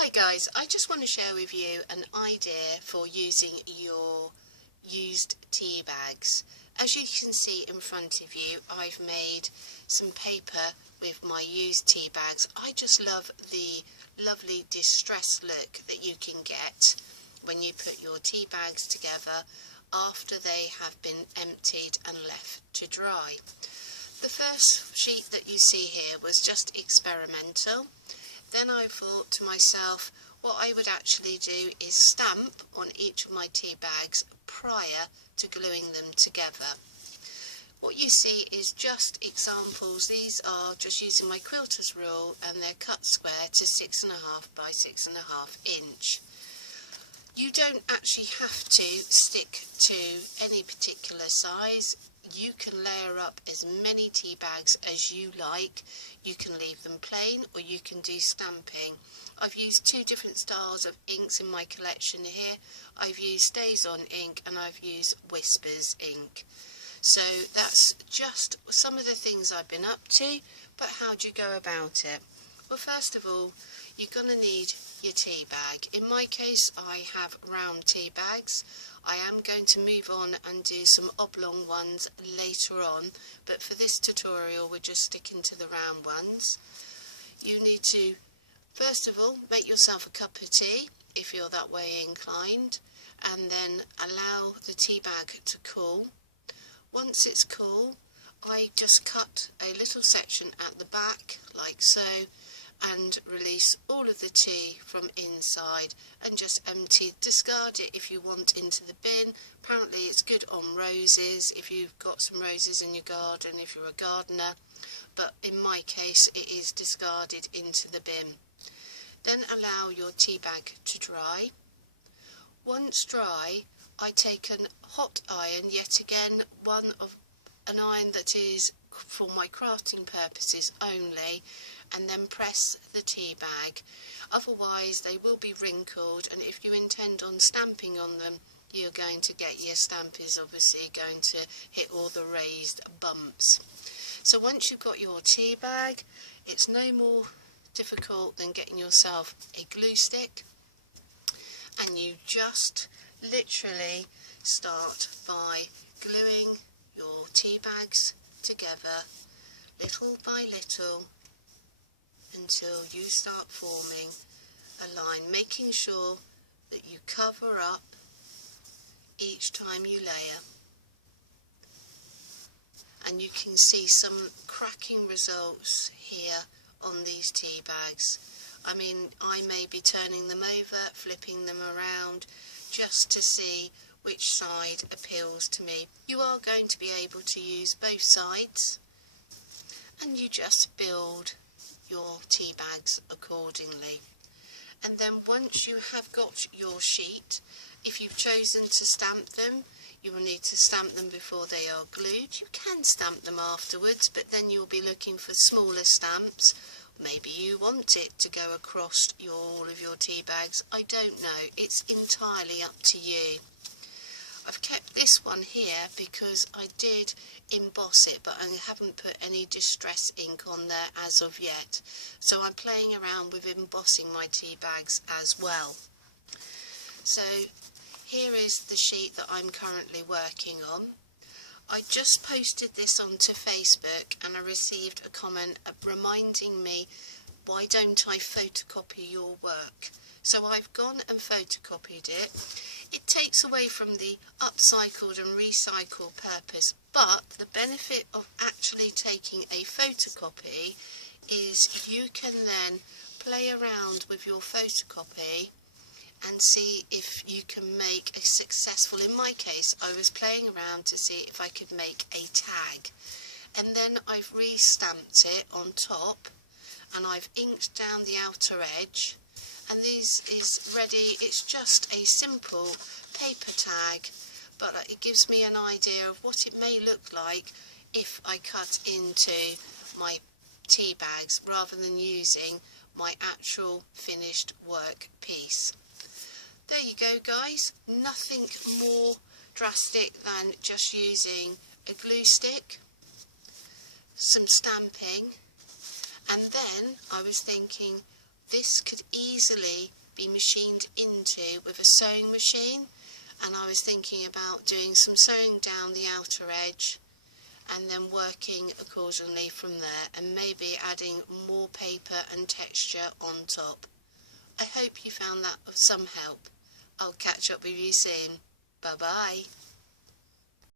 Hi guys, I just want to share with you an idea for using your used tea bags. As you can see in front of you, I've made some paper with my used tea bags. I just love the lovely distressed look that you can get when you put your tea bags together after they have been emptied and left to dry. The first sheet that you see here was just experimental. Then I thought to myself, what I would actually do is stamp on each of my tea bags prior to gluing them together. What you see is just examples. These are just using my quilter's rule, and they're cut square to 6.5 by 6.5 inch. You don't actually have to stick to any particular size. You can layer up as many tea bags as you like. You can leave them plain or you can do stamping. I've used two different styles of inks in my collection here. I've used StazOn ink and I've used Whispers ink. So that's just some of the things I've been up to, but how do you go about it? Well, first of all, you're going to need your tea bag. In my case, I have round tea bags. I am going to move on and do some oblong ones later on, but for this tutorial we're just sticking to the round ones. You need to, first of all, make yourself a cup of tea if you're that way inclined, and then allow the tea bag to cool. Once it's cool, I just cut a little section at the back like so, and release all of the tea from inside and just empty. Discard it if you want into the bin. Apparently it's good on roses if you've got some roses in your garden, if you're a gardener, but in my case it is discarded into the bin. Then allow your tea bag to dry. Once dry, I take a hot iron, yet again an iron that is for my crafting purposes only, and then press the tea bag. Otherwise they will be wrinkled, and if you intend on stamping on them, you're going to get, your stamp is obviously going to hit all the raised bumps. So once you've got your tea bag, it's no more difficult than getting yourself a glue stick, and you just literally start by gluing your tea bags together little by little until you start forming a line, making sure that you cover up each time you layer. And you can see some cracking results here on these tea bags. I mean, I may be turning them over, flipping them around, just to see which side appeals to me. You are going to be able to use both sides, and you just build your tea bags accordingly. And then once you have got your sheet, if you've chosen to stamp them, you will need to stamp them before they are glued. You can stamp them afterwards, but then you'll be looking for smaller stamps. Maybe you want it to go across all of your tea bags. I don't know. It's entirely up to you. I've kept this one here because I did emboss it, but I haven't put any distress ink on there as of yet. So I'm playing around with embossing my tea bags as well. So here is the sheet that I'm currently working on. I just posted this onto Facebook and I received a comment reminding me, why don't I photocopy your work? So I've gone and photocopied it. It takes away from the upcycled and recycled purpose, but the benefit of actually taking a photocopy is you can then play around with your photocopy and see if you can make a successful, in my case I was playing around to see if I could make a tag, and then I've re-stamped it on top and I've inked down the outer edge, and this is ready. It's just a simple paper tag, but it gives me an idea of what it may look like if I cut into my tea bags rather than using my actual finished work piece. There you go guys, nothing more drastic than just using a glue stick, some stamping, and then I was thinking, this could easily be machined into with a sewing machine, and I was thinking about doing some sewing down the outer edge and then working accordingly from there, and maybe adding more paper and texture on top. I hope you found that of some help. I'll catch up with you soon. Bye bye.